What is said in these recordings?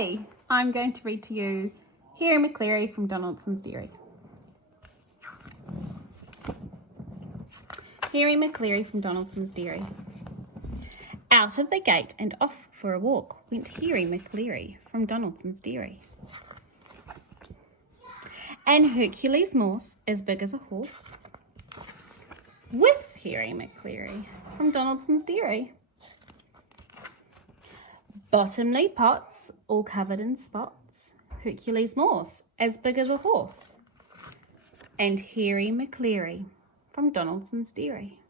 Today I'm going to read to you Harry McCleary from Donaldson's Dairy. Harry McCleary from Donaldson's Dairy. Out of the gate and off for a walk went Harry McCleary from Donaldson's Dairy. And Hercules Morse, as big as a horse, with Harry McCleary from Donaldson's Dairy. Bottomley pots, all covered in spots, Hercules Morse, as big as a horse, and Harry McCleary from Donaldson's Dairy.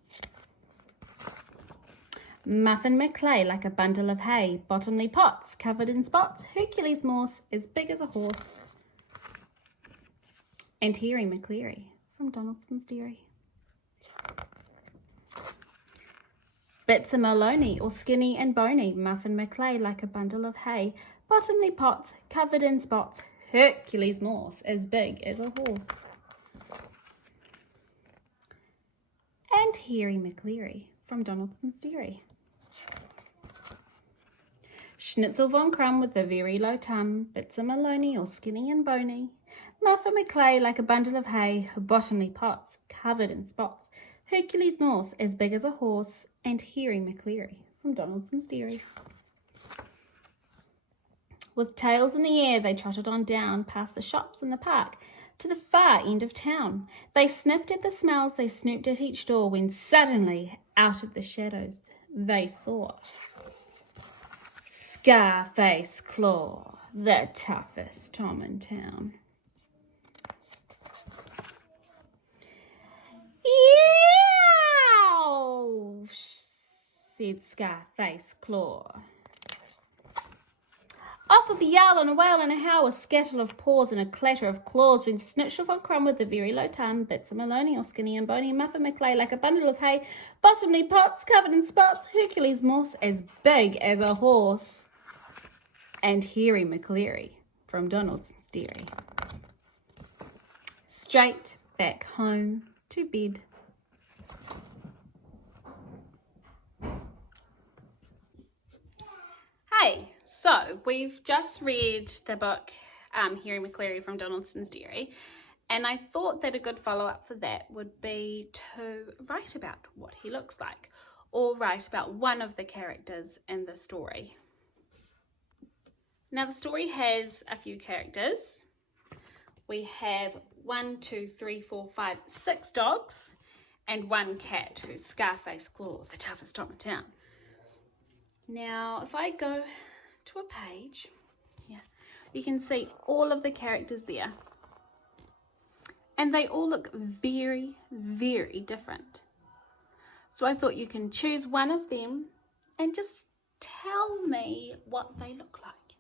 Muffin McClay like a bundle of hay, Bottomley pots, covered in spots, Hercules Morse, as big as a horse, and Harry McCleary from Donaldson's Dairy. Bits of Maloney, all skinny and bony, Muffin McClay like a bundle of hay, Bottomley pots, covered in spots, Hercules Morse, as big as a horse, and Harry McCleary from Donaldson's Dairy. Schnitzel von Crumb with a very low tum, Bits of Maloney, all skinny and bony, Muffin McClay like a bundle of hay, Bottomley pots, covered in spots, Hercules Morse, as big as a horse, and Harry McCleary from Donaldson's Dairy. With tails in the air they trotted on down, past the shops and the park, to the far end of town. They sniffed at the smells, they snooped at each door, when suddenly, out of the shadows, they saw Scarface Claw, the toughest Tom in town. "Yow!" said Scarface Claw. Off with a yowl and a wail and a howl, a scattle of paws and a clatter of claws, when Schnitzel von Crumb with a very low tum, Bits of Maloney, all skinny and bony, Muffin McClay like a bundle of hay, Bottomley pots, covered in spots, Hercules Morse, as big as a horse, and Harry McCleary from Donaldson's Dairy. Straight back home to bed. Hey, so we've just read the book Harry McCleary from Donaldson's Dairy, and I thought that a good follow-up for that would be to write about what he looks like, or write about one of the characters in the story. Now the story has a few characters. We have 6 dogs and 1 cat, who's Scarface Claw, the toughest Tom in town. Now, if I go to a page, you can see all of the characters there. And they all look very, very different. So I thought you can choose one of them and just tell me what they look like.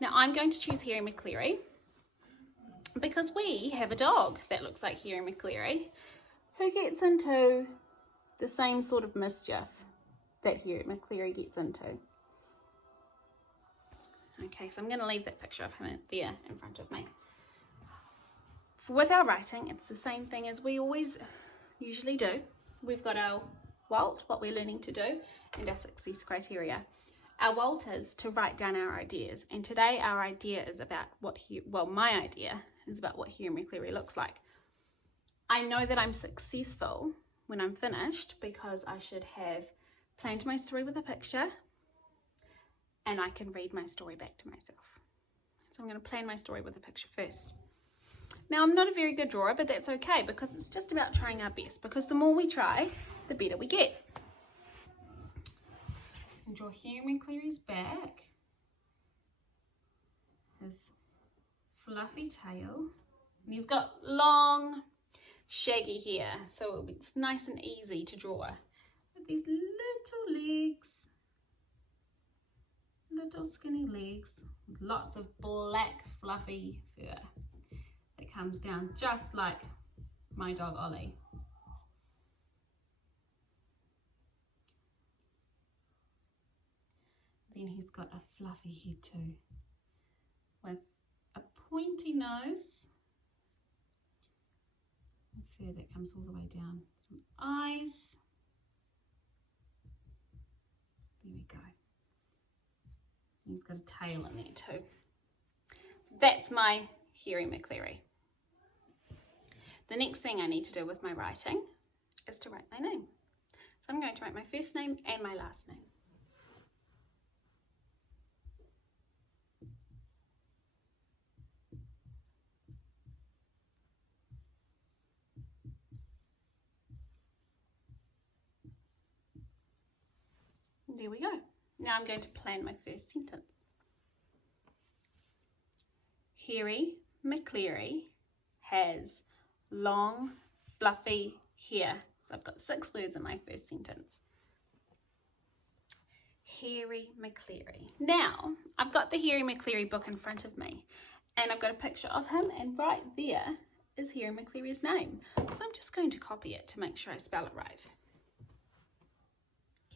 Now, I'm going to choose Harry McCleary because we have a dog that looks like Harry McCleary who gets into the same sort of mischief that Harry McCleary gets into. Okay, so I'm going to leave that picture of him there in front of me. With our writing, it's the same thing as we always usually do. We've got our WALT, what we're learning to do, and our success criteria. Our WALT is to write down our ideas, and today our idea is about my idea is about what Harry McCleary looks like. I know that I'm successful when I'm finished because I should have planned my story with a picture and I can read my story back to myself. So I'm going to plan my story with a picture first. Now, I'm not a very good drawer, but that's okay because it's just about trying our best, because the more we try, the better we get. And draw Harry McCleary's back, his fluffy tail, and he's got long shaggy hair, so it's nice and easy to draw. With these little legs, little skinny legs, with lots of black fluffy fur that comes down just like my dog Ollie. Then he's got a fluffy head too, with a pointy nose, fur that comes all the way down, some eyes. There we go. He's got a tail in there too. So that's my Harry McCleary. The next thing I need to do with my writing is to write my name. So I'm going to write my first name and my last name. There we go. Now I'm going to plan my first sentence. Harry McCleary has long, fluffy hair. So I've got 6 words in my first sentence. Harry McCleary. Now, I've got the Harry McCleary book in front of me, and I've got a picture of him, and right there is Harry McCleary's name. So I'm just going to copy it to make sure I spell it right.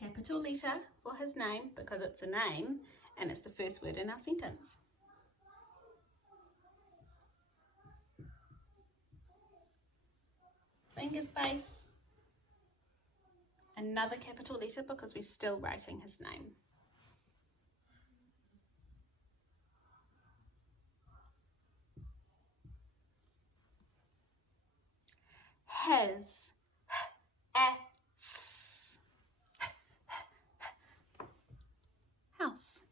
Capital letter for his name, because it's a name, and it's the first word in our sentence. Finger space. Another capital letter because we're still writing his name. Has. House.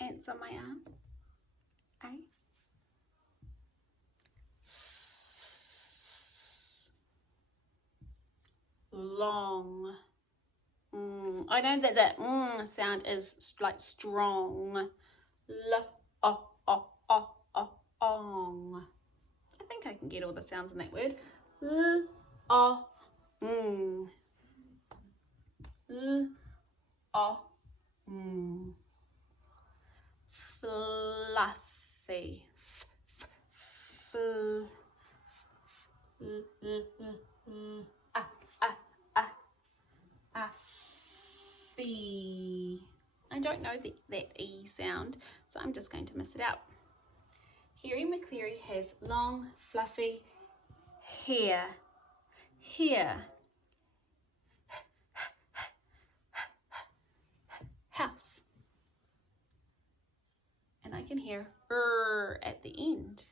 Ants on my arm. A. Long. I know that that sound is like strong. Ong. I think I can get all the sounds in that word. Fluffy. I don't know that E sound, so I'm just going to miss it out. Harry McCleary has long, fluffy hair. House. And I can hear at the end.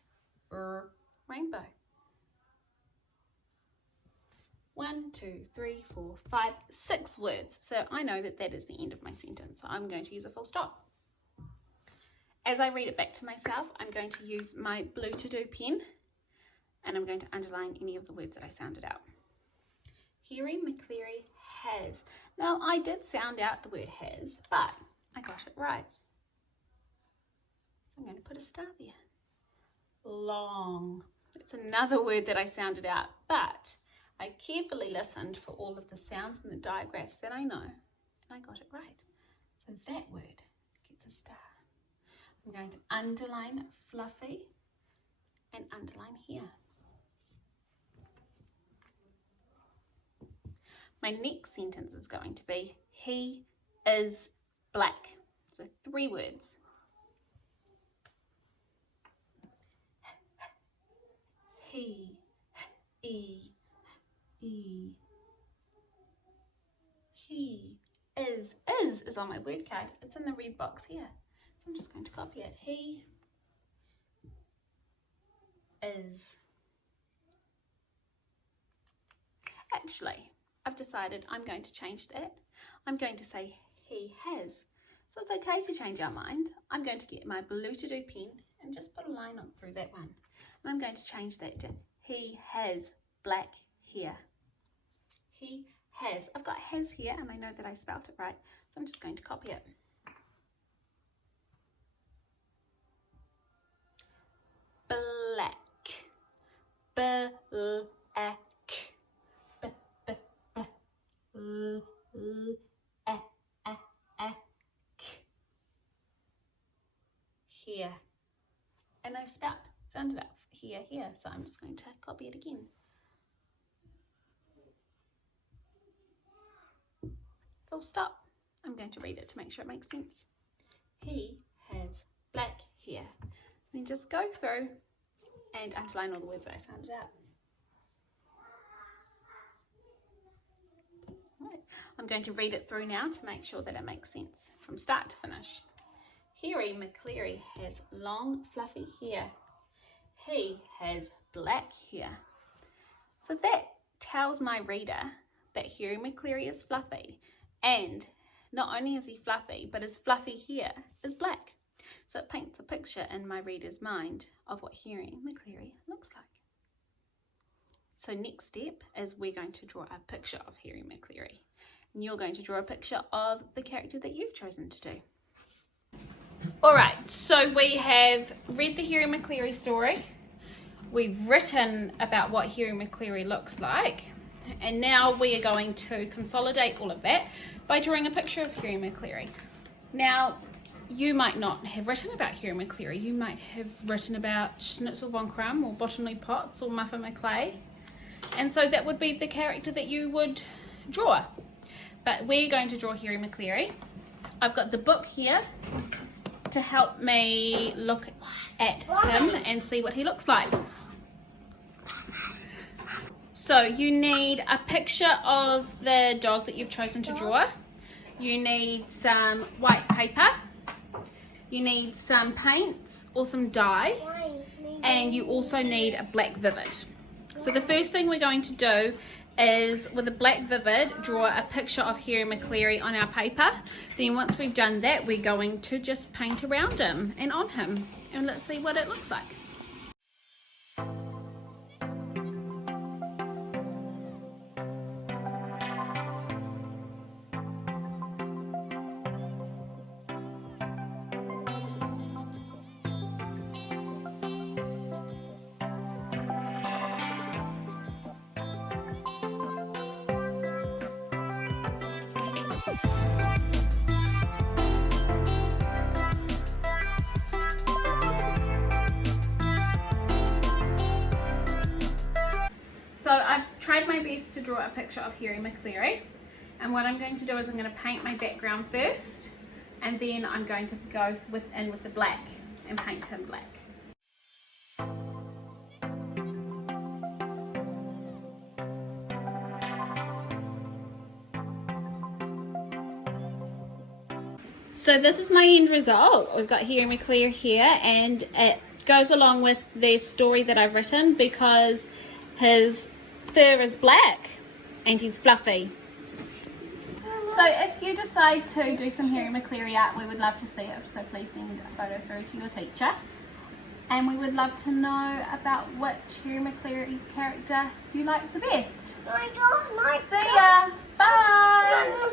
Rainbow. 1, 2, 3, 4, 5, 6 words. So I know that that is the end of my sentence. So I'm going to use a full stop. As I read it back to myself, I'm going to use my Blue To Do pen, and I'm going to underline any of the words that I sounded out. Harry McCleary has. Now, I did sound out the word has, but I got it right. So I'm going to put a star there. Long. It's another word that I sounded out, but I carefully listened for all of the sounds and the digraphs that I know, and I got it right. So that word gets a star. I'm going to underline fluffy and underline here. My next sentence is going to be, he is black. So 3 words. He, E, he is on my word card. It's in the red box here. So I'm just going to copy it. He is. Actually, I've decided I'm going to change that. I'm going to say he has. So it's okay to change our mind. I'm going to get my Blue To Do pen and just put a line on through that one. And I'm going to change that to he has black hair. He has. I've got has here, and I know that I spelt it right, so I'm just going to copy it. Black. Black. Here. And I've sounded out here, so I'm just going to copy it again. Full stop. I'm going to read it to make sure it makes sense. He has black hair. And just go through and underline all the words that I sounded out. Right. I'm going to read it through now to make sure that it makes sense from start to finish. Harry McCleary has long fluffy hair. He has black hair. So that tells my reader that Harry McCleary is fluffy, and not only is he fluffy, but his fluffy hair is black. So it paints a picture in my reader's mind of what Harry McCleary looks like. So next step is we're going to draw a picture of Harry McCleary, and you're going to draw a picture of the character that you've chosen to do. Alright, so we have read the Harry McCleary story, we've written about what Harry McCleary looks like, and now we are going to consolidate all of that by drawing a picture of Harry McCleary. Now, you might not have written about Harry McCleary, you might have written about Schnitzel von Krumm or Bottomley Potts or Muffin McClay, and so that would be the character that you would draw. But we're going to draw Harry McCleary. I've got the book here to help me look at him and see what he looks like. So you need a picture of the dog that you've chosen to draw. You need some white paper. You need some paints or some dye. And you also need a black Vivid. So the first thing we're going to do is, with a black Vivid, draw a picture of Harry McCleary on our paper. Then once we've done that, we're going to just paint around him and on him. And let's see what it looks like. So I've tried my best to draw a picture of Harry McCleary, and what I'm going to do is I'm going to paint my background first, and then I'm going to go in with the black and paint him black. So this is my end result. We've got Harry McCleary here, and it goes along with the story that I've written because his fur is black and he's fluffy. So if you decide to do some Harry McCleary art, we would love to see it, so please send a photo through to your teacher. And we would love to know about which Harry McCleary character you like the best. See ya! Bye!